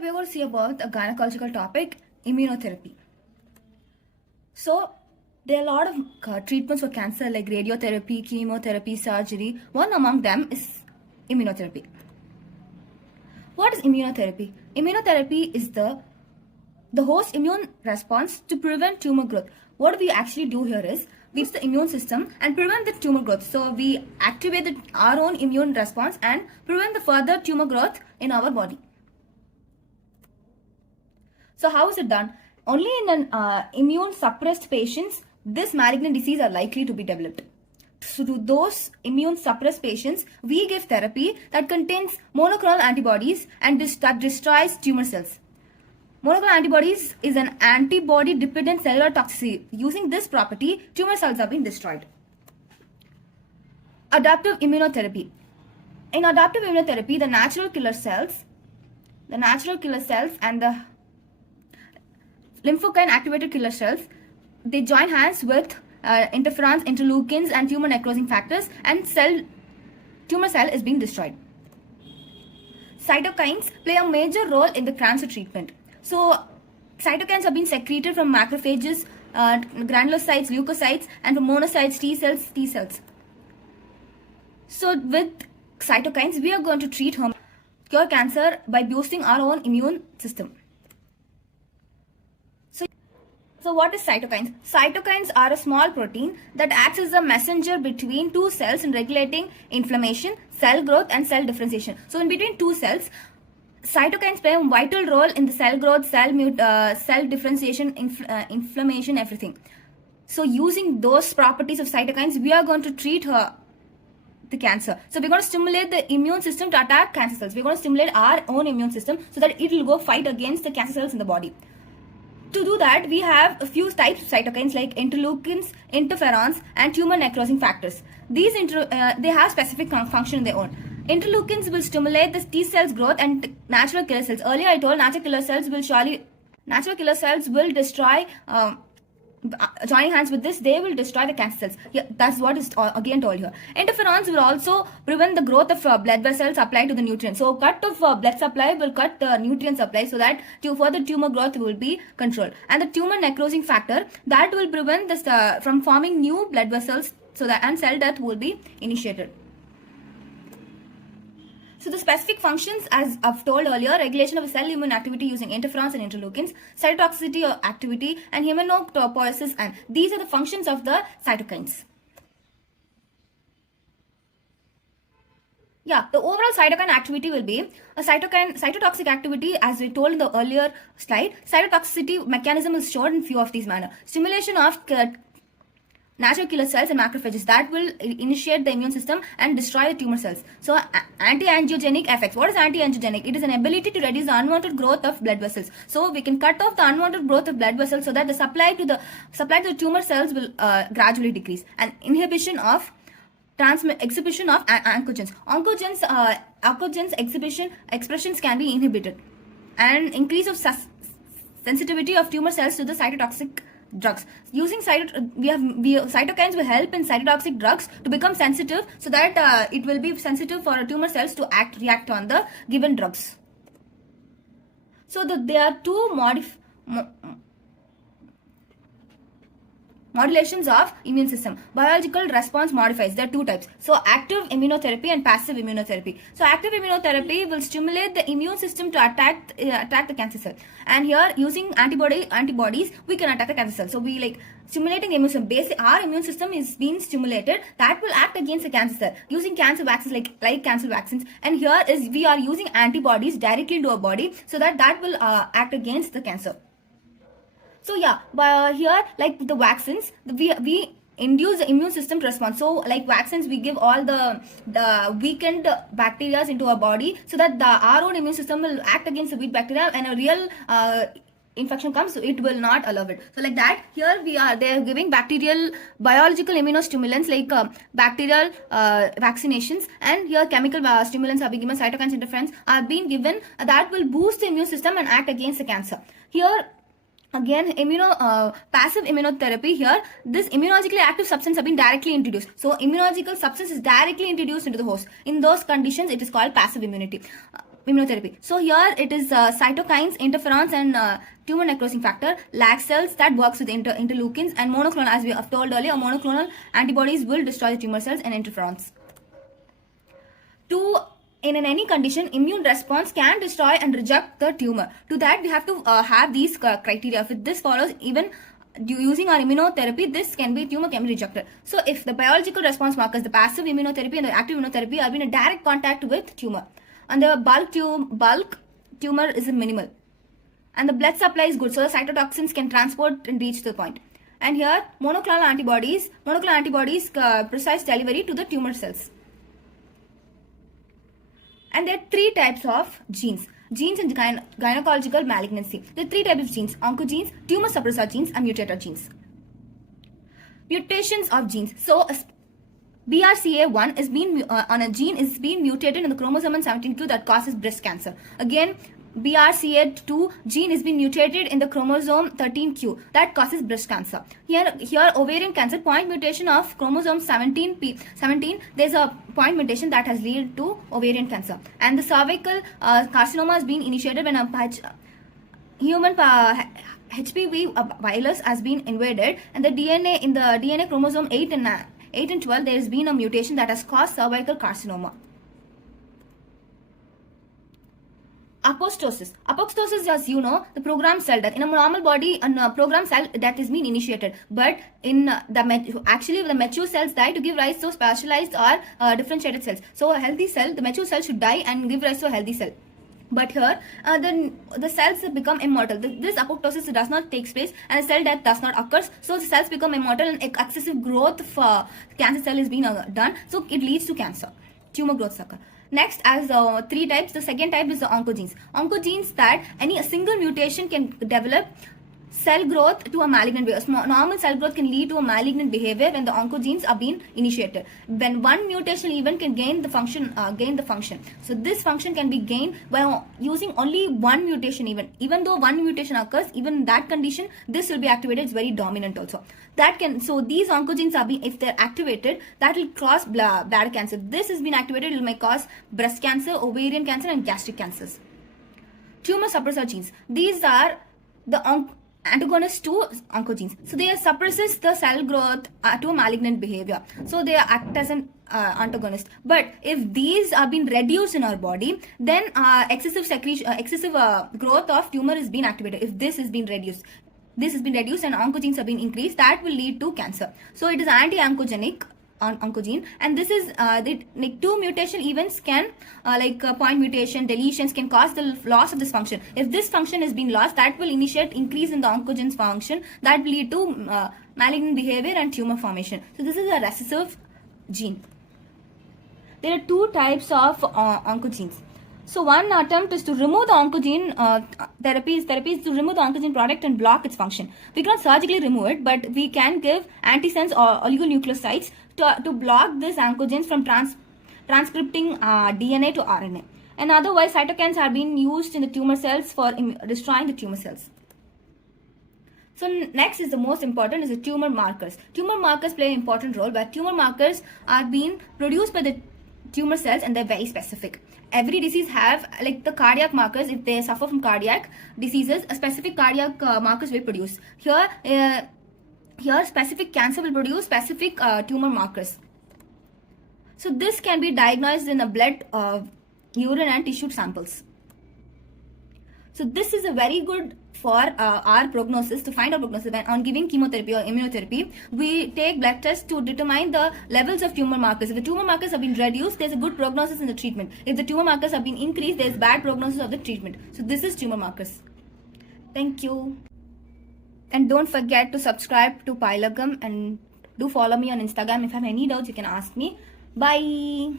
we're going to see about a gynecological topic, immunotherapy. So there are a lot of treatments for cancer like radiotherapy, chemotherapy, surgery. One among them is immunotherapy. What is immunotherapy? Immunotherapy is the host immune response to prevent tumor growth. What we actually do here is we use the immune system and prevent the tumor growth. So we activate our own immune response and prevent the further tumor growth in our body. So how is it done? Only in an immune suppressed patients, this malignant disease are likely to be developed. So to those immune suppressed patients, we give therapy that contains monoclonal antibodies and that destroys tumor cells. Monoclonal antibodies is an antibody-dependent cellular toxicity. Using this property, tumor cells are being destroyed. Adaptive immunotherapy. In adaptive immunotherapy, the natural killer cells and the lymphokine activated killer cells, they join hands with interferons, interleukins, and tumor necrosing factors, and tumor cell is being destroyed. Cytokines play a major role in the cancer treatment. So cytokines are being secreted from macrophages, granulocytes, leukocytes, and from monocytes, T cells. So with cytokines, we are going to cure cancer by boosting our own immune system. So what is cytokines? Cytokines are a small protein that acts as a messenger between two cells in regulating inflammation, cell growth, and cell differentiation. So in between two cells, cytokines play a vital role in the cell growth, cell differentiation, inflammation, everything. So using those properties of cytokines, we are going to treat the cancer. So we're going to stimulate the immune system to attack cancer cells. We're going to stimulate our own immune system so that it will go fight against the cancer cells in the body. To do that, we have a few types of cytokines like interleukins, interferons, and tumor necrosing factors. These they have specific function in their own. Interleukins will stimulate the T cells growth and natural killer cells. Earlier I told natural killer cells will destroy, joining hands with this, they will destroy the cancer cells. Yeah, that's what is again told here. Interferons will also prevent the growth of blood vessels applied to the nutrients. So cut of blood supply will cut the nutrient supply so that further tumor growth will be controlled. And the tumor necrosing factor, that will prevent this from forming new blood vessels so that and cell death will be initiated. So the specific functions, as I've told earlier, regulation of cell immune activity using interferons and interleukins, cytotoxicity or activity, and hematopoiesis, and these are the functions of the cytokines. Yeah, the overall cytokine activity will be a cytotoxic activity, as we told in the earlier slide. Cytotoxicity mechanism is shown in few of these manner. Stimulation of natural killer cells and macrophages that will initiate the immune system and destroy the tumor cells. So anti-angiogenic effects. What is anti-angiogenic? It is an ability to reduce the unwanted growth of blood vessels. So we can cut off the unwanted growth of blood vessels so that the supply to the tumor cells will gradually decrease. And inhibition of exhibition of oncogenes. Oncogenes expressions can be inhibited. And increase of sensitivity of tumor cells to the cytotoxic drugs. Using cytokines will help in cytotoxic drugs to become sensitive so that it will be sensitive for tumor cells to react on the given drugs. So there are two modulations of immune system. Biological response modifiers. There are two types. So active immunotherapy and passive immunotherapy. So active immunotherapy will stimulate the immune system to attack the cancer cell. And here using antibodies we can attack the cancer cell. So we stimulating the immune system. Our immune system is being stimulated that will act against the cancer cell using cancer vaccines like cancer vaccines. And here is we are using antibodies directly into our body so that will act against the cancer. So yeah, here like the vaccines, we induce the immune system to respond. So like vaccines, we give all the weakened bacteria into our body so that our own immune system will act against the weak bacteria, and a real infection comes, so it will not allow it. So like that, here they're giving biological immunostimulants like bacterial vaccinations, and here chemical stimulants are being given, cytokines, interferons are being given that will boost the immune system and act against the cancer. Here again, passive immunotherapy, here this immunologically active substance have been directly introduced. So immunological substance is directly introduced into the host. In those conditions, it is called passive immunity. immunotherapy. So here it is cytokines, interferons, and tumor necrosing factor, lag cells that works with interleukins, and monoclonal, as we have told earlier, monoclonal antibodies will destroy the tumor cells, and interferons. In any condition, immune response can destroy and reject the tumor. To that, we have to have these criteria. If this follows, even using our immunotherapy, tumor can be rejected. So if the biological response markers, the passive immunotherapy and the active immunotherapy, are in direct contact with tumor, and the bulk tumor is minimal, and the blood supply is good, so the cytotoxins can transport and reach the point. And here, monoclonal antibodies precise delivery to the tumor cells. And there are 3 types of genes. Genes in gynecological malignancy. There are 3 types of genes: oncogenes, tumor suppressor genes, and mutator genes. Mutations of genes. So BRCA1 is being on a gene is being mutated in the chromosome 17q that causes breast cancer. Again, BRCA2 gene is being mutated in the chromosome 13q that causes breast cancer. Here ovarian cancer, point mutation of chromosome 17, there's a point mutation that has led to ovarian cancer. And the cervical carcinoma is being initiated when a human HPV virus has been invaded, and the DNA chromosome 8 and 12, there has been a mutation that has caused cervical carcinoma. Apoptosis, as you know, the programmed cell death. In a normal body, a programmed cell death is being initiated, but in the mature cells die to give rise to specialized or differentiated cells. So a healthy cell, the mature cell should die and give rise to a healthy cell. But here, the cells become immortal. This apoptosis does not take place, and the cell death does not occur. So the cells become immortal, and excessive growth for cancer cell is being done. So it leads to cancer, tumor growth occur. Next, as 3 types, the second type is the oncogenes. Oncogenes that a single mutation can develop cell growth to a malignant behavior. Normal cell growth can lead to a malignant behavior when the oncogenes are being initiated. When one mutation even can gain the function. So this function can be gained by using only one mutation. Even though one mutation occurs, even in that condition, this will be activated. It's very dominant also. So these oncogenes if they're activated, that will cause bladder cancer. This has been activated, it may cause breast cancer, ovarian cancer, and gastric cancers. Tumor suppressor genes. These are the antagonists to oncogenes. So they suppresses the cell growth to a malignant behavior. So they act as an antagonist. But if these are being reduced in our body, then excessive growth of tumor is being activated. If this has been reduced, and oncogenes have been increased, that will lead to cancer. So it is anti-oncogenic oncogene, and this is the 2 mutation events can point mutation, deletions can cause the loss of this function. If this function is being lost, that will initiate increase in the oncogene's function, that will lead to malignant behavior and tumor formation. So this is a recessive gene. There are 2 types of oncogenes. So one attempt is to remove the oncogene therapy is to remove the oncogene product and block its function. We cannot surgically remove it, but we can give antisense or oligonucleosides to block these oncogenes from transcripting DNA to RNA. And otherwise, cytokines are being used in the tumor cells for destroying the tumor cells. So next is the most important, is the tumor markers. Tumor markers play an important role, but tumor markers are being produced by the tumor cells, and they're very specific. Every disease have the cardiac markers. If they suffer from cardiac diseases, a specific cardiac markers will produce. Here specific cancer will produce specific tumor markers. So this can be diagnosed in a blood, urine, and tissue samples. So this is a very good for our prognosis, to find our prognosis. When on giving chemotherapy or immunotherapy, we take blood tests to determine the levels of tumor markers. If the tumor markers have been reduced, there's a good prognosis in the treatment. If the tumor markers have been increased, there's bad prognosis of the treatment. So this is tumor markers. Thank you. And don't forget to subscribe to Pilagam, and do follow me on Instagram. If you have any doubts, you can ask me. Bye.